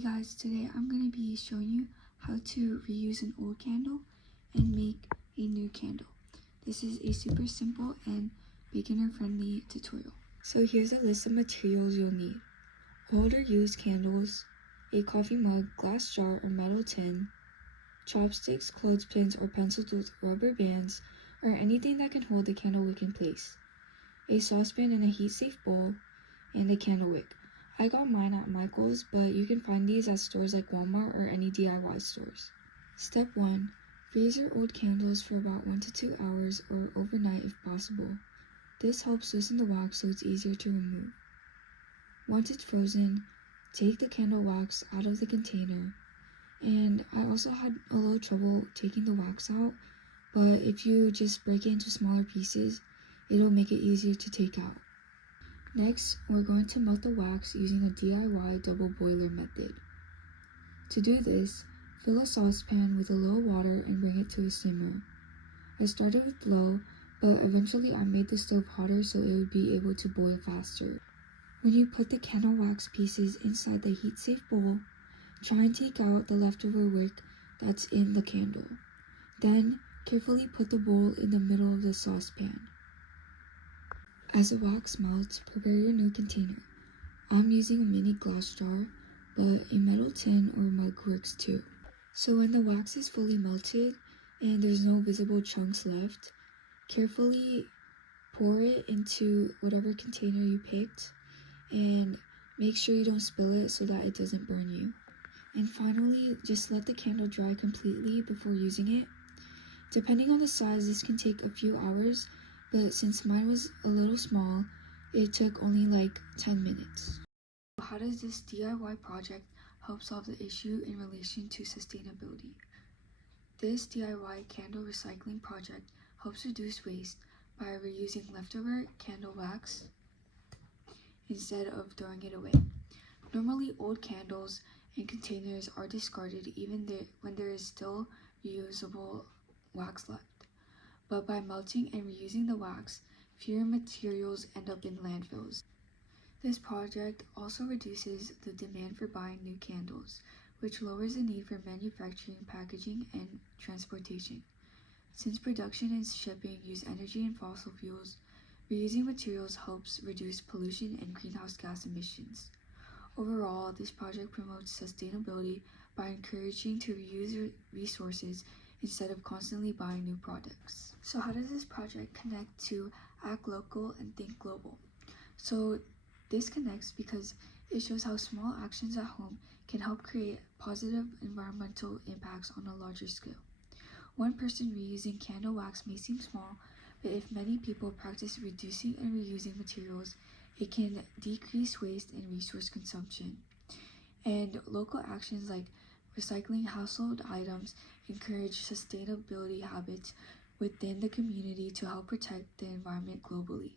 Hey guys, today I'm going to be showing you how to reuse an old candle and make a new candle. This is a super simple and beginner friendly tutorial. So here's a list of materials you'll need. Old or used candles, a coffee mug, glass jar or metal tin, chopsticks, clothespins or pencils with rubber bands, or anything that can hold the candle wick in place, a saucepan and a heat-safe bowl, and a candle wick. I got mine at Michael's, but you can find these at stores like Walmart or any DIY stores. Step 1. Freeze your old candles for about 1 to 2 hours or overnight if possible. This helps loosen the wax so it's easier to remove. Once it's frozen, take the candle wax out of the container. And I also had a little trouble taking the wax out, but if you just break it into smaller pieces, it'll make it easier to take out. Next, we're going to melt the wax using a DIY double boiler method. To do this, fill a saucepan with a little water and bring it to a simmer. I started with low, but eventually I made the stove hotter so it would be able to boil faster. When you put the candle wax pieces inside the heat-safe bowl, try and take out the leftover wick that's in the candle. Then, carefully put the bowl in the middle of the saucepan. As the wax melts, prepare your new container. I'm using a mini glass jar, but a metal tin or mug works too. So when the wax is fully melted and there's no visible chunks left, carefully pour it into whatever container you picked and make sure you don't spill it so that it doesn't burn you. And finally, just let the candle dry completely before using it. Depending on the size, this can take a few hours, but since mine was a little small, it took only like 10 minutes. How does this DIY project help solve the issue in relation to sustainability? This DIY candle recycling project helps reduce waste by reusing leftover candle wax instead of throwing it away. Normally, old candles and containers are discarded even when there is still reusable wax left. But by melting and reusing the wax, fewer materials end up in landfills. This project also reduces the demand for buying new candles, which lowers the need for manufacturing, packaging, and transportation. Since production and shipping use energy and fossil fuels, reusing materials helps reduce pollution and greenhouse gas emissions. Overall, this project promotes sustainability by encouraging to reuse resources instead of constantly buying new products. So how does this project connect to Act Local and Think Global? So this connects because it shows how small actions at home can help create positive environmental impacts on a larger scale. One person reusing candle wax may seem small, but if many people practice reducing and reusing materials, it can decrease waste and resource consumption. And local actions like recycling household items encourage sustainability habits within the community to help protect the environment globally.